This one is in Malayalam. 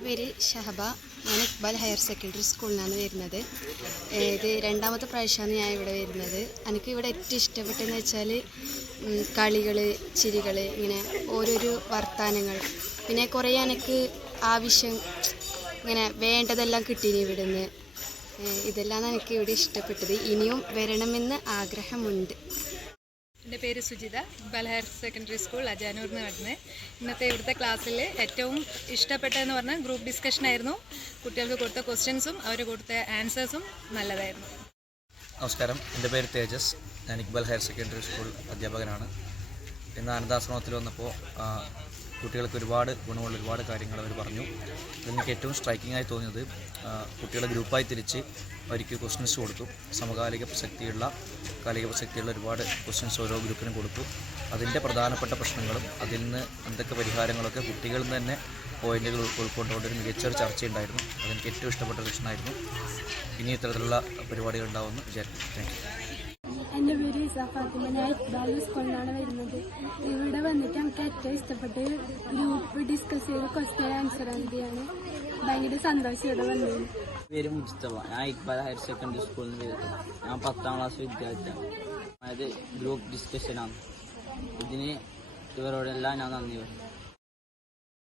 എൻ്റെ പേര് ഷഹബ. ഞാൻ ഇക്ബാൽ ഹയർ സെക്കൻഡറി സ്കൂളിൽ നിന്നാണ് വരുന്നത്. ഇത് രണ്ടാമത്തെ പ്രാവശ്യമാണ് ഞാൻ ഇവിടെ വരുന്നത്. എനിക്ക് ഇവിടെ ഏറ്റവും ഇഷ്ടപ്പെട്ടതെന്ന് വെച്ചാൽ കളികൾ, ചിരികൾ, ഇങ്ങനെ ഓരോരോ വർത്തമാനങ്ങൾ, പിന്നെ കുറേ എനിക്ക് ആവശ്യം ഇങ്ങനെ വേണ്ടതെല്ലാം കിട്ടീനി ഇവിടുന്ന്. ഇതെല്ലാം എനിക്ക് ഇവിടെ ഇഷ്ടപ്പെട്ടത്. ഇനിയും വരണമെന്ന് ആഗ്രഹമുണ്ട്. എൻ്റെ പേര് Sujitha, Iqbal higher secondary school അജാനൂരിൽ നിന്ന് വരുന്നത്. ഇന്നത്തെ ഇവിടുത്തെ ക്ലാസ്സിൽ ഏറ്റവും ഇഷ്ടപ്പെട്ടതെന്ന് പറഞ്ഞാൽ ഗ്രൂപ്പ് ഡിസ്കഷനായിരുന്നു. കുട്ടികൾക്ക് കൊടുത്ത ക്വസ്റ്റ്യൻസും അവർ കൊടുത്ത ആൻസേഴ്സും നല്ലതായിരുന്നു. നമസ്കാരം, എൻ്റെ പേര് തേജസ്. ഞാൻ ഇക്ബാൽ ഹയർ സെക്കൻഡറി സ്കൂൾ അധ്യാപകനാണ്. ഇന്ന് ആനന്ദാശ്രമത്തിൽ വന്നപ്പോൾ കുട്ടികൾക്ക് ഒരുപാട് ഗുണമുള്ള ഒരുപാട് കാര്യങ്ങൾ അവർ പറഞ്ഞു. എനിക്ക് ഏറ്റവും സ്ട്രൈക്കിംഗ് ആയി തോന്നിയത് കുട്ടികളെ ഗ്രൂപ്പായി തിരിച്ച് അവർക്ക് ക്വസ്റ്റ്യൻസ് കൊടുത്തു. സമകാലിക പ്രസക്തിയുള്ള, കാലിക പ്രസക്തിയുള്ള ഒരുപാട് ക്വസ്റ്റ്യൻസ് ഓരോ ഗ്രൂപ്പിനും കൊടുത്തു. അതിൻ്റെ പ്രധാനപ്പെട്ട പ്രശ്നങ്ങളും അതിൽ നിന്ന് എന്തൊക്കെ പരിഹാരങ്ങളൊക്കെ കുട്ടികളിൽ നിന്ന് തന്നെ പോയിന്റുകൾ ഉൾക്കൊണ്ടുകൊണ്ട് ഒരു മികച്ചൊരു ചർച്ചയുണ്ടായിരുന്നു. അതെനിക്ക് ഏറ്റവും ഇഷ്ടപ്പെട്ട പ്രശ്നമായിരുന്നു. ഇനി ഇത്തരത്തിലുള്ള പരിപാടികൾ ഉണ്ടാവുമെന്ന് വിചാരിക്കുന്നു. Thank you. എൻ്റെ പേര് ഫാത്തിമ. ഞാൻ ഇക്ബാൽ സ്കൂളിലാണ് വരുന്നത്. ഇവിടെ വന്നിട്ട് എനിക്ക് ഏറ്റവും ഇഷ്ടപ്പെട്ട് ഗ്രൂപ്പ് ഡിസ്കസ് ചെയ്ത് ക്വസ്റ്റ്യൻ ആൻസർ ആണ്. ഭയങ്കര സന്തോഷം ഇവിടെ വന്നത്. പേര് മുസ്തഫ. ഞാൻ ഇക്ബാൽ ഹയർ സെക്കൻഡറി സ്കൂളിൽ നിന്ന് വരുന്നത്. ഞാൻ 10ാം ക്ലാസ് വിദ്യാർത്ഥിയാണ്. അതായത് ഗ്രൂപ്പ് ഡിസ്കഷനാണ്. ഇതിന് ഇവരോടെല്ലാം ഞാൻ നന്ദി പറയും.